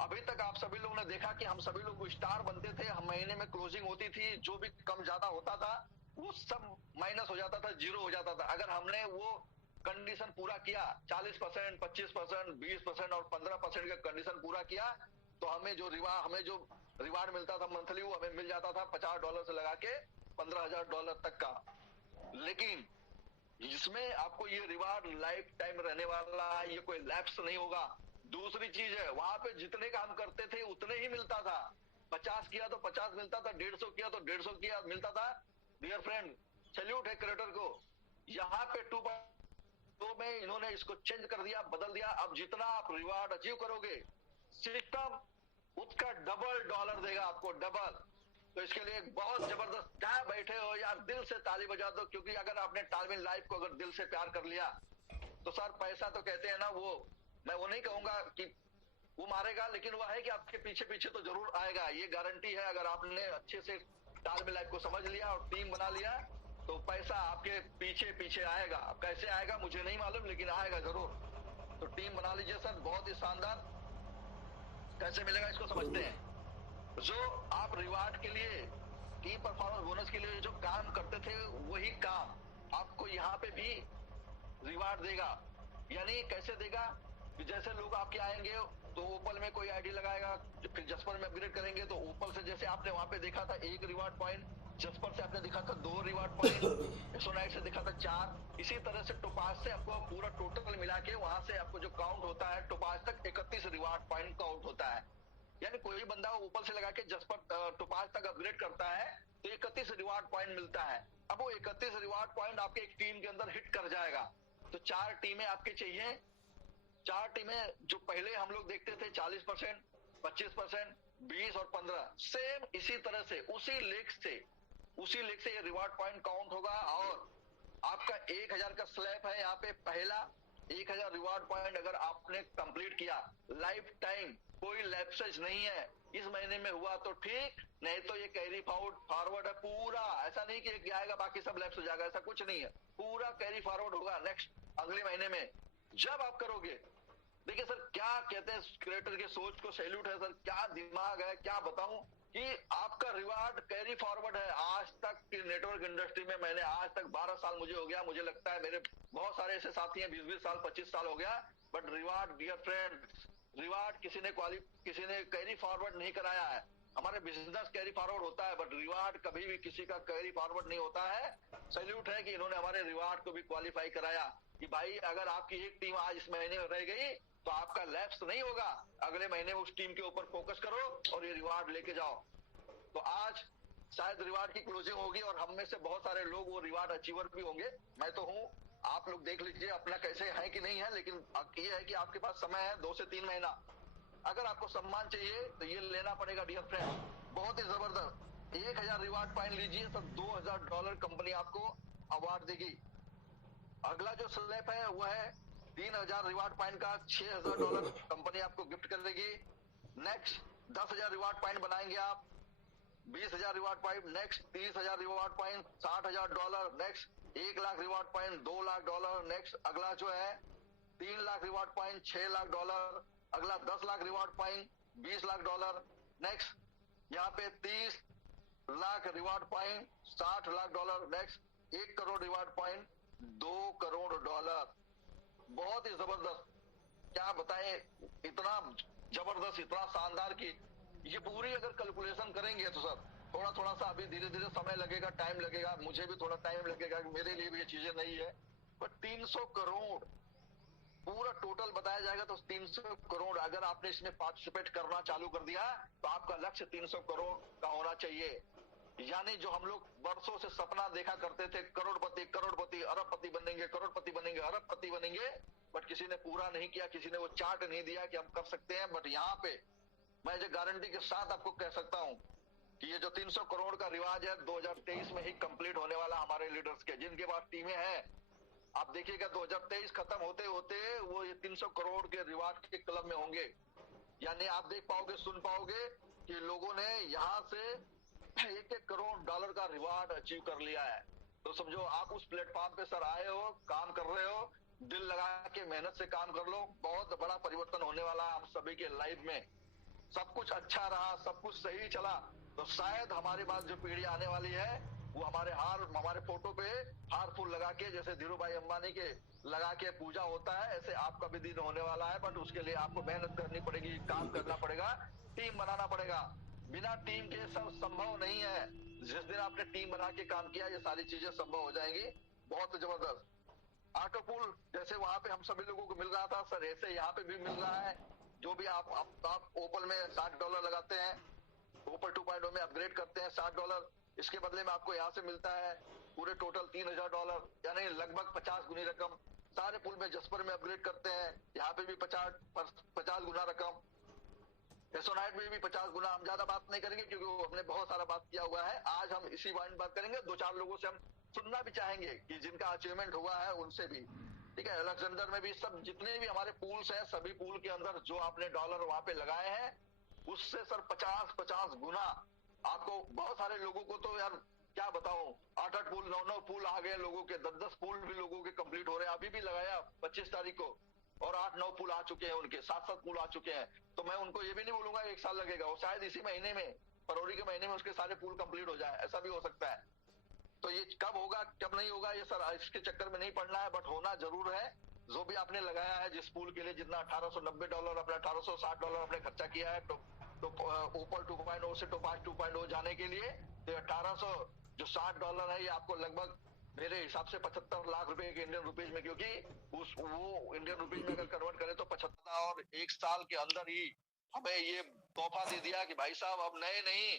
अभी तक आप सभी लोगों ने देखा कि हम सभी लोग स्टार बनते थे, हम महीने में क्लोजिंग होती थी, जो भी कम ज्यादा होता था वो सब माइनस हो जाता था, जीरो हो जाता था। अगर हमने वो कंडीशन पूरा किया 40%, 25%, 20% और 15% का कंडीशन पूरा किया तो हमें जो रिवार्ड मिलता था मंथली वो हमें मिल जाता था $50 से लगा के $15,000 तक का। लेकिन इसमें आपको ये रिवार्ड लाइफ टाइम रहने वाला है, ये कोई लैप्स नहीं होगा। दूसरी चीज है वहां पे जितने काम करते थे उतने ही मिलता था, 50 किया तो 50 मिलता था, 150 किया तो 150 किया मिलता था। डियर फ्रेंड सैल्यूट है क्रिएटर को। यहाँ पे 2 में इन्होंने इसको चेंज कर दिया, बदल दिया। अब जितना आप रिवार्ड अचीव करोगे सिस्टम उसका डबल डॉलर देगा आपको, डबल। तो इसके लिए बहुत जबरदस्त, क्या बैठे हो यार, दिल से ताली बजा दो। क्योंकि अगर आपने टालविन लाइफ को अगर दिल से प्यार कर लिया तो सर पैसा तो कहते हैं ना, वो मैं वो नहीं कहूंगा कि वो मारेगा, लेकिन वो है कि आपके पीछे पीछे तो जरूर आएगा, ये गारंटी है। अगर आपने अच्छे से टालविन लाइफ को समझ लिया और टीम बना लिया तो पैसा आपके पीछे पीछे आएगा। कैसे आएगा मुझे नहीं मालूम, लेकिन आएगा जरूर। तो टीम बना लीजिए सर, बहुत ही शानदार। कैसे मिलेगा इसको समझते हैं। जो आप रिवार्ड के लिए टीम परफॉर्मेंस बोनस के लिए जो काम करते थे वही काम आपको यहाँ पे भी रिवार्ड देगा। यानी कैसे देगा कि जैसे लोग आपके आएंगे तो ओपल में कोई आईडी लगाएगा, फिर जस्पर में अपग्रेड करेंगे तो ओपल से जैसे आपने वहां पे देखा था 1 रिवार्ड पॉइंट, जस्पर से आपने देखा था 2 रिवार्ड पॉइंट, एसोनाइट से देखा था 4। इसी तरह से टोपाज से आपको पूरा टोटल मिला के वहां से आपको जो काउंट होता है टोपाज तक 31 रिवार्ड पॉइंट काउंट होता है। यानी कोई बंदा ऊपर से लगा के जस्पर टोपाज तक अपग्रेड करता है तो 31 रिवार्ड पॉइंट मिलता है। अब वो 31 रिवार्ड पॉइंट आपके एक टीम के अंदर हिट कर जाएगा तो 4 टीमें आपके चाहिए। 4 टीमें जो पहले हम लोग देखते थे 40%, 25%, 20 और 15, सेम इसी तरह से उसी लेग से ये रिवार्ड पॉइंट काउंट होगा। और आपका 1,000 का स्लैब है यहाँ पे पहला, 1,000 रिवार्ड पॉइंट अगर आपने कंप्लीट किया लाइफ टाइम, कोई लैप्सेज नहीं है। इस महीने में हुआ तो ठीक, नहीं तो ये कैरी फॉरवर्ड है पूरा। ऐसा नहीं कि एक आएगा बाकी सब लैप्स हो जाएगा, ऐसा कुछ नहीं है। पूरा कैरी फॉरवर्ड होगा नेक्स्ट अगले महीने में जब आप करोगे। देखिए सर क्या कहते हैं, क्रिएटर के सोच को सैल्यूट है सर, क्या दिमाग है, क्या बताऊं कि आपका रिवार्ड कैरी फॉरवर्ड है। आज तक की नेटवर्क इंडस्ट्री में मैंने आज तक 12 साल मुझे हो गया, मुझे लगता है मेरे बहुत सारे ऐसे साथी हैं 20-20 साल 25 साल हो गया, but reward dear friend, reward किसी ने कैरी फॉरवर्ड नहीं कराया है। हमारे बिजनेस कैरी फॉरवर्ड होता है, बट रिवार्ड कभी भी किसी का कैरी फॉरवर्ड नहीं होता है। सैल्यूट है कि इन्होंने हमारे रिवार्ड को भी क्वालिफाई कराया कि भाई अगर आपकी एक टीम आज इस महीने में रह गई तो आपका लैप्स नहीं होगा, अगले महीने उस टीम के ऊपर फोकस करो और ये रिवार्ड लेके जाओ। तो आज शायद रिवार्ड की क्लोजिंग होगी और हम में से बहुत सारे लोग वो रिवार्ड अचीवर भी होंगे। मैं तो हूँ, आप लोग देख लीजिए अपना कैसे है कि नहीं है, लेकिन ये है कि आपके पास समय है 2 से 3 महीना। अगर आपको सम्मान चाहिए तो ये लेना पड़ेगा डियर फ्रेंड, बहुत ही जबरदस्त। 1000 रिवार्ड पॉइंट लीजिए तो $2000 कंपनी आपको अवार्ड देगी। अगला जो स्लैब है वो है 3000 रिवार्ड पॉइंट का, $6000 कंपनी आपको गिफ्ट कर देगी। नेक्स्ट 10,000 रिवार्ड पॉइंट बनाएंगे आप, 20,000 reward point. Next 30,000 reward point, $60,000। Next 1,00,000 reward point, $2,00,000। Next अगला जो है 3,00,000 रिवार्ड पॉइंट, $6,00,000। अगला 10,00,000 रिवार्ड पॉइंट, $20,00,000। नेक्स्ट यहाँ पे 30,00,000 reward point, $60,00,000। Next 1 crore reward point, $2 crore. बहुत ही जबरदस्त, क्या बताएं, इतना जबरदस्त, इतना शानदार कि ये पूरी अगर कैलकुलेशन करेंगे तो सर थोड़ा थोड़ा सा अभी धीरे धीरे समय लगेगा, टाइम लगेगा, मुझे भी थोड़ा टाइम लगेगा, मेरे लिए भी ये चीजें नहीं है। बट 300 करोड़ पूरा टोटल बताया जाएगा तो 300 करोड़। अगर आपने इसमें पार्टिसिपेट करना चालू कर दिया तो आपका लक्ष्य 300 करोड़ का होना चाहिए। यानी जो हम लोग वर्षों से सपना देखा करते थे, करोड़पति करोड़पति अरबपति बनेंगे, करोड़पति बनेंगे, अरबपति बनेंगे, बट किसी ने पूरा नहीं किया, किसी ने वो चार्ट नहीं दिया कि हम कर सकते हैं। बट यहाँ पे मैं जो गारंटी के साथ आपको कह सकता हूँ कि ये जो 300 करोड़ का रिवाज है 2023 में ही कंप्लीट होने वाला हमारे लीडर्स के, जिनके पास टीमें हैं। आप देखिएगा 2023 खत्म होते होते वो ये 300 करोड़ के रिवार्ड के क्लब में होंगे। यानी आप देख पाओगे, सुन पाओगे कि लोगों ने यहाँ से 1-1 करोड़ डॉलर का रिवार्ड अचीव कर लिया है। तो समझो आप उस प्लेटफॉर्म पे सर आए हो, काम कर रहे हो, दिल लगा के मेहनत से काम कर लो, बहुत बड़ा परिवर्तन होने वाला है हम सभी के लाइफ में। सब कुछ अच्छा रहा, सब कुछ सही चला तो शायद हमारे पास जो पीढ़ी आने वाली है वो हमारे फोटो पे हार फूल लगा के, जैसे धीरू भाई अंबानी के लगा के पूजा होता है, ऐसे आपका भी दिन होने वाला है। बट उसके लिए आपको मेहनत करनी पड़ेगी, काम करना पड़ेगा, टीम बनाना पड़ेगा। बिना टीम के सब संभव नहीं है। जिस दिन आपने टीम बना के काम किया ये सारी चीजें संभव हो जाएंगी। बहुत जबरदस्त। ऑटो पूल जैसे वहां पे हम सभी लोगों को मिल रहा था सर, ऐसे यहाँ पे भी मिल रहा है। जो भी आप ओपल में $60 लगाते हैं, ओपल 2.0 में अपग्रेड करते हैं $60, इसके बदले में आपको यहाँ से मिलता है पूरे टोटल $3,000, यानी लगभग 50 गुनी रकम। सारे पुल में जस्पर में अपग्रेड करते हैं, यहाँ पे भी 50 गुना रकम। एसोनाइट में भी 50 गुना। हम ज्यादा बात नहीं करेंगे क्योंकि वो हमने बहुत सारा बात किया हुआ है। आज हम इसी बात करेंगे, 2-4 लोगों से हम सुनना भी चाहेंगे कि जिनका अचीवमेंट हुआ है उनसे भी। ठीक है, अलेक्जेंडर में भी सब जितने भी हमारे पूल्स हैं, सभी पूल के अंदर जो आपने डॉलर वहां पे लगाए हैं उससे सर 50-50 गुना आपको। बहुत सारे लोगों को तो यार क्या बताऊं, 8-8 पूल 9-9 पूल आ गए लोगों के, 10-10 पूल भी लोगों के कंप्लीट हो रहे हैं। अभी भी लगाया 25 तारीख को और 8-9 पूल आ चुके हैं उनके, 7-7 पूल आ चुके हैं। तो मैं उनको ये भी नहीं बोलूंगा 1 साल लगेगा, वो शायद इसी महीने में, फरवरी के महीने में उसके सारे पूल कंप्लीट हो जाए, ऐसा भी हो सकता है। तो ये कब होगा कब नहीं होगा ये सर इसके चक्कर में नहीं पड़ना है, बट होना जरूर है। जो भी आपने लगाया है जिस पूल के लिए, जितना $1890 अपना $1860 आपने खर्चा किया है तो ऊपर 2.0 से टोपाज 2.0 जाने के लिए, तो $1800 जो $60 है ये आपको लगभग मेरे हिसाब से 75 लाख रुपए के इंडियन रुपीज में, क्योंकि वो इंडियन रुपीज में अगर कन्वर्ट करें तो 75, और 1 साल के अंदर ही हमें ये तोहफा दे दिया कि भाई साहब अब नए नहीं,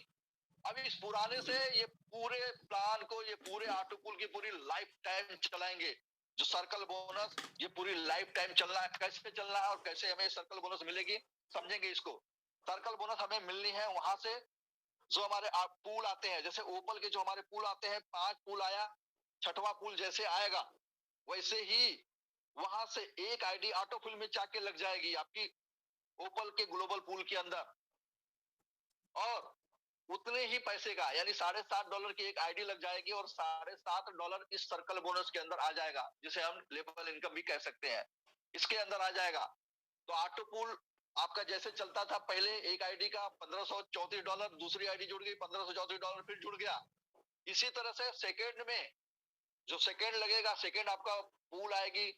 अब इस पुराने से ये पूरे प्लान को, ये पूरे आर्टिकल की पूरी लाइफ टाइम चलाएंगे। जो सर्कल बोनस ये पूरी लाइफ टाइम चलना है, कैसे चलना है और कैसे हमें सर्कल बोनस मिलेगी समझेंगे इसको। सर्कल बोनस हमें मिलनी है वहां से जो हमारे पूल आते हैं, जैसे ओपल के जो हमारे पूल आते हैं, 5 पूल आया, 6वां पूल जैसे आएगा वैसे ही वहां से एक आईडी ऑटो फिल में जाके लग जाएगी आपकी ओपल के ग्लोबल पूल के अंदर, और उतने ही पैसे का यानी $7.5 की एक आईडी लग जाएगी और $7.5 इस सर्कल बोनस के अंदर आ जाएगा, जिसे हम लेबल इनकम भी कह सकते हैं, इसके अंदर आ जाएगा। तो ऑटो पूल आपका जैसे चलता था पहले, एक आईडी का $1534, दूसरी आईडी जुड़ गई $1534 फिर जुड़ गया। इसी तरह से सेकेंड में जो सेकेंड लगेगा, सेकेंड आपका पूल आएगी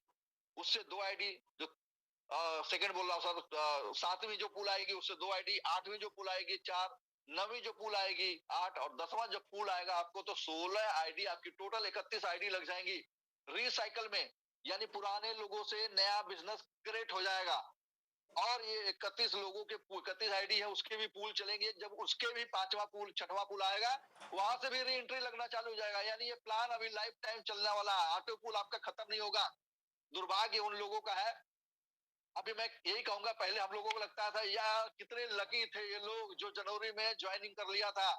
उससे 2 आईडी, जो सेकेंड बोल रहा हूँ सर, 7वीं जो पूल आएगी उससे 2 आईडी, 8वीं जो पूल आएगी 4, नवी जो पूल आएगी 8 और 10वां जब पूल आएगा आपको तो 16 आईडी आपकी टोटल 31 आईडी लग जाएंगी रिसाइकल में। यानी पुराने लोगों से नया बिजनेस क्रिएट हो जाएगा। और ये 31 लोगों के 31 आईडी है उसके भी पूल चलेंगे। जब उसके भी 5वां पूल 6वां पूल आएगा वहां से भी री एंट्री लगना चालू हो जाएगा। यानी ये प्लान अभी लाइफ टाइम चलने वाला है। ऑटो पूल आपका खत्म नहीं होगा। दुर्भाग्य उन लोगों का है। अभी मैं यही कहूंगा, पहले हम लोगों को लगता था यार कितने लकी थे ये लोग जो जनवरी में ज्वाइनिंग कर लिया था।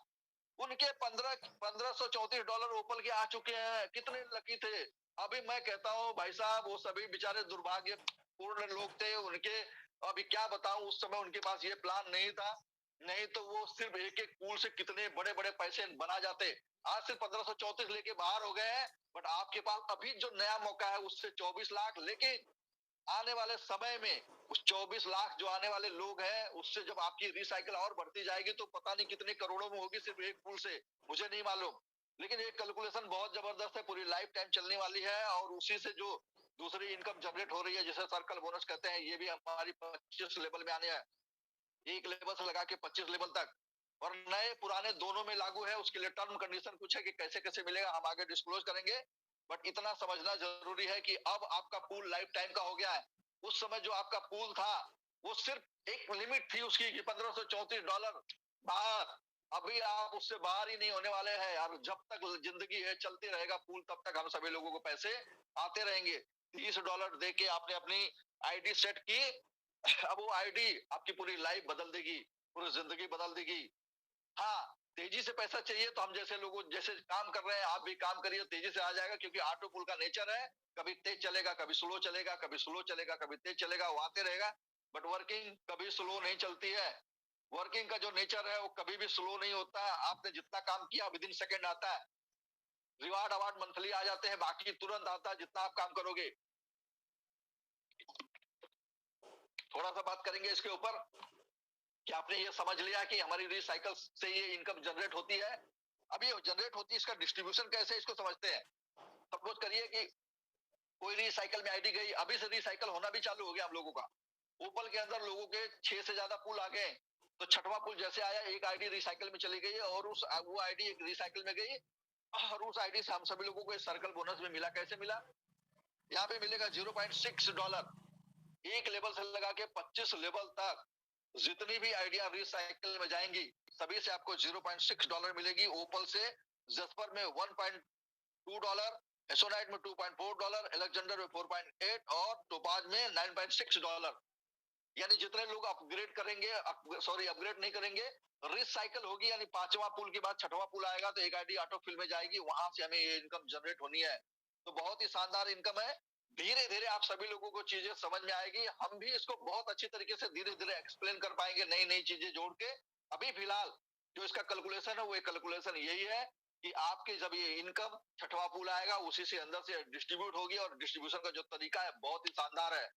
उनके 1534 डॉलर ओपल के आ चुके हैं। कितने लकी थे। अभी मैं कहता हूँ भाई साहब वो सभी बेचारे दुर्भाग्यपूर्ण लोग थे। उनके अभी क्या बताऊं, उस समय उनके पास ये प्लान नहीं था। नहीं तो वो सिर्फ एक एक पूल से कितने बड़े बड़े पैसे बना जाते। आज सिर्फ 1534 लेके बाहर हो गए हैं। बट आपके पास अभी जो नया मौका है उससे 24 लाख। लेकिन आने वाले समय में उस 24 लाख जो आने वाले लोग हैं उससे जब आपकी रिसाइकिल और बढ़ती जाएगी तो पता नहीं कितने करोड़ों में होगी सिर्फ एक पुल से। मुझे नहीं मालूम। लेकिन ये कैलकुलेशन बहुत जबरदस्त है। पूरी लाइफ टाइम चलने वाली है और उसी से जो दूसरी इनकम जनरेट हो रही है जिसे सर्कल बोनस कहते हैं ये भी हमारी 25 लेवल में आने है। एक लेवल से लगा के 25 लेवल तक और नए पुराने दोनों में लागू है। उसके लिए टर्म कंडीशन कुछ है कि कैसे कैसे मिलेगा हम आगे डिस्क्लोज करेंगे। बट इतना समझना जरूरी है कि अब आपका पूल लाइफ टाइम का हो गया है। उस समय जो आपका पूल था वो सिर्फ एक लिमिट थी उसकी कि 1534 डॉलर बाहर। अभी आप उससे बाहर ही नहीं होने वाले हैं यार। जब तक जिंदगी है चलती रहेगा पूल तब तक हम सभी लोगों को पैसे आते रहेंगे। 30 डॉलर दे के आपने अपनी आईडी सेट की। अब वो आईडी आपकी पूरी लाइफ बदल देगी। पूरी जिंदगी बदल देगी। हाँ, तेजी से पैसा चाहिए तो हम जैसे लोगों जैसे काम कर रहे हैं आप भी काम करिए तेजी से आ जाएगा। क्योंकि ऑटो पुल का नेचर है कभी तेज चलेगा कभी स्लो चलेगा कभी स्लो चलेगा कभी तेज चलेगा वो आते रहेगा। बट वर्किंग कभी स्लो नहीं चलती है। वर्किंग का जो नेचर है वो कभी भी स्लो नहीं होता है। आपने जितना काम किया विद इन सेकेंड आता है। रिवार्ड अवार्ड मंथली आ जाते हैं बाकी तुरंत आता है जितना आप काम करोगे। थोड़ा सा बात करेंगे इसके ऊपर कि आपने ये समझ लिया कि हमारी रिसाइकल से ये इनकम जनरेट होती है। अब ये जनरेट होती है इसका डिस्ट्रीब्यूशन कैसे है इसको समझते हैं। सपोज करिए कि कोई रिसाइकल में आईडी गई अभी से रिसाइकल होना भी चालू हो गया हम लोगों का। ओपल के अंदर लोगों के 6 से ज्यादा पुल आ गए। तो 6वां पुल जैसे आया एक आईडी रिसाइकल में चली गई और उस वो आईडी एक रिसाइकल में गई और उस आईडी से हम सभी लोगों को सर्कल बोनस में मिला। कैसे मिला। यहाँ पे मिलेगा 0.6 डॉलर। एक लेवल से लगा के 25 लेवल तक जितनी भी आइडिया रिसाइकल में जाएंगी सभी से आपको 0.6 डॉलर मिलेगी। ओपल से जस्पर में 1.2 डॉलर, एसोनाइट में 2.4 डॉलर, एलेक्जेंडर में 4.8 और टोपाज में 9.6 डॉलर। यानी जितने लोग अपग्रेड करेंगे सॉरी अपग्रेड नहीं करेंगे रिसाइकल होगी। यानी 5वां पुल के बाद 6वां पुल आएगा तो एक आईडी ऑटो फिल में जाएगी वहां से हमें ये इनकम जनरेट होनी है। तो बहुत ही शानदार इनकम है। धीरे धीरे आप सभी लोगों को चीजें समझ में आएगी। हम भी इसको बहुत अच्छी तरीके से धीरे धीरे एक्सप्लेन कर पाएंगे नई नई चीजें जोड़ के। अभी फिलहाल जो इसका कैलकुलेशन है वो कैलकुलेशन यही है कि आपकी जब ये इनकम 6वां पुल आएगा उसी से अंदर से डिस्ट्रीब्यूट होगी। और डिस्ट्रीब्यूशन का जो तरीका है बहुत ही शानदार है।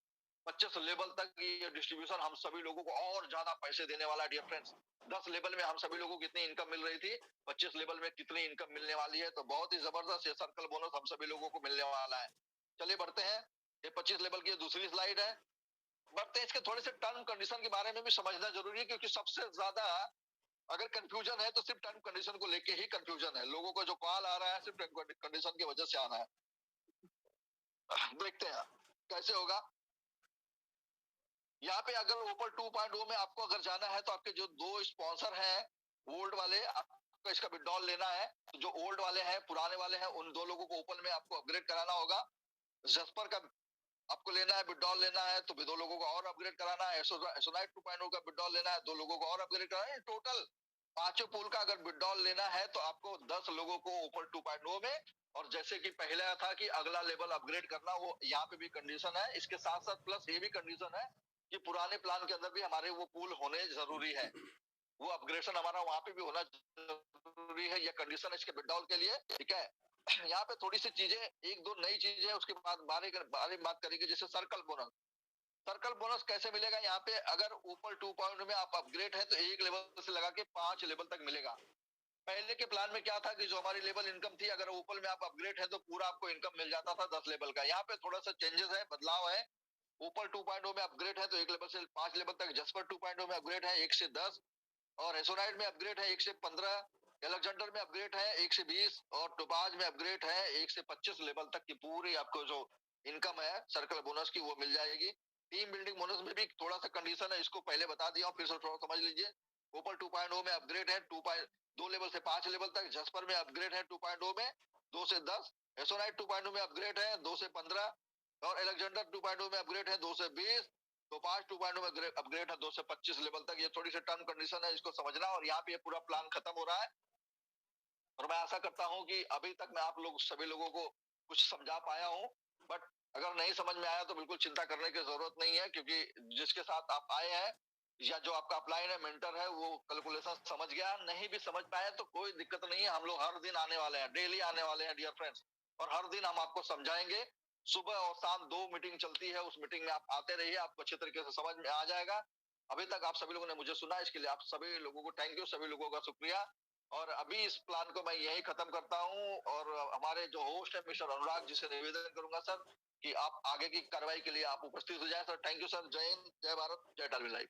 25 लेवल तक ये डिस्ट्रीब्यूशन हम सभी लोगों को और ज्यादा पैसे देने वाला है डियर फ्रेंड्स। 10 लेवल में हम सभी लोगों को कितनी इनकम मिल रही थी 25 लेवल में कितनी इनकम मिलने वाली है। तो बहुत ही जबरदस्त ये सर्कल बोनस हम सभी लोगों को मिलने वाला है। चलिए बढ़ते हैं। ये 25 लेवल की दूसरी स्लाइड है। बढ़ते हैं इसके थोड़े से टर्म कंडीशन के बारे में भी समझना जरूरी है। क्योंकि सबसे ज्यादा अगर कंफ्यूजन है तो सिर्फ टर्म कंडीशन को लेके ही कंफ्यूजन है। लोगों को जो कॉल आ रहा है सिर्फ टर्म कंडीशन की वजह से आ रहा है। देखते हैं कैसे होगा। यहाँ पे अगर ओपन 2.0 में आपको अगर जाना है तो आपके जो दो स्पॉन्सर हैं ओल्ड वाले आपको इसका विड्रॉल लेना है। तो जो ओल्ड वाले हैं पुराने वाले हैं उन दो लोगों को ओपन में आपको अपग्रेड कराना होगा। जस्पर का आपको लेना है विड्रॉल लेना है तो भी दो लोगों को और अपग्रेड कराना है। एसोनाइट 2.0 का विड्रॉल लेना है 2 लोगों को और अपग्रेड कराना है। टोटल पांचों पुल का अगर विड्रॉल लेना है तो आपको 10 लोगों को ओपन 2.0 में। और जैसे कि पहले था कि अगला लेवल अपग्रेड करना वो यहाँ पे भी कंडीशन है। इसके साथ साथ प्लस ये भी कंडीशन है कि पुराने प्लान के अंदर भी हमारे वो पुल होने जरूरी है। वो अपग्रेडेशन हमारा वहां पे भी होना जरूरी है। ये कंडीशन है इसके विड्रॉल के लिए। ठीक है। यहाँ पे थोड़ी सी चीजें एक दो नई चीजें उसके बाद बारे में बात करेंगे। जैसे सर्कल बोनस। सर्कल बोनस कैसे मिलेगा। यहाँ पे अगर ऊपर 2 में आप अपग्रेड है तो एक लेवल से लगा के 5 लेवल तक मिलेगा। पहले के प्लान में क्या था कि जो हमारी लेवल इनकम थी अगर ऊपर में आप अपग्रेड है तो पूरा आपको इनकम मिल जाता था 10 लेवल का। यहाँ पे थोड़ा सा चेंजेस है बदलाव है। ऊपर 2.0 में अपग्रेड है तो एक लेवल से 5 लेवल तक। जस्पर 2.0 में अपग्रेड है 1 से 10 और एसोनाइट में अपग्रेड है 1 से 15, एलेक्जेंडर में अपग्रेड है 1 से 20 और टोपाज में अपग्रेड है 1 से 25 लेवल तक की पूरी आपको जो इनकम है सर्कल बोनस की वो मिल जाएगी। टीम बिल्डिंग बोनस में भी थोड़ा सा कंडीशन है, इसको पहले बता दिया हूं, फिर से थोड़ा समझ लीजिए। ओपल 2.0 में अपग्रेड है 2 लेवल से 5 लेवल तक, जस्पर में अपग्रेड है 2.0 में 2 से 10, एसोनाइट 2.0 में अपग्रेड है 2 से 15 और एलेक्जेंडर 2.0 में अपग्रेड है 2 से 20, तो 2.0 में अपग्रेड है 2 से 25 लेवल तक। ये थोड़ी सी टर्म कंडीशन है, इसको समझना। और यहाँ पे ये पूरा प्लान खत्म हो रहा है और मैं आशा करता हूँ कि अभी तक मैं आप लोग सभी लोगों को कुछ समझा पाया हूँ। बट अगर नहीं समझ में आया तो बिल्कुल चिंता करने की जरूरत नहीं है, क्योंकि जिसके साथ आप आए हैं या जो आपका अपलाइन है मेंटर है वो कैलकुलेशन समझ गया। नहीं भी समझ पाए तो कोई दिक्कत नहीं है, हम लोग हर दिन आने वाले हैं, डेली आने वाले हैं डियर फ्रेंड्स, और हर दिन हम आपको समझाएंगे। सुबह और शाम 2 मीटिंग चलती है, उस मीटिंग में आप आते रहिए, आपको अच्छे तरीके से समझ में आ जाएगा। अभी तक आप सभी लोगों ने मुझे सुना, इसके लिए आप सभी लोगों को थैंक यू, सभी लोगों का शुक्रिया। और अभी इस प्लान को मैं यही खत्म करता हूँ और हमारे जो होस्ट है मिस्टर अनुराग जी से निवेदन करूंगा सर कि आप आगे की कार्रवाई के लिए आप उपस्थित हो जाए। सर थैंक यू सर, जय हिंद, जय भारत, जय टालवी लाइव।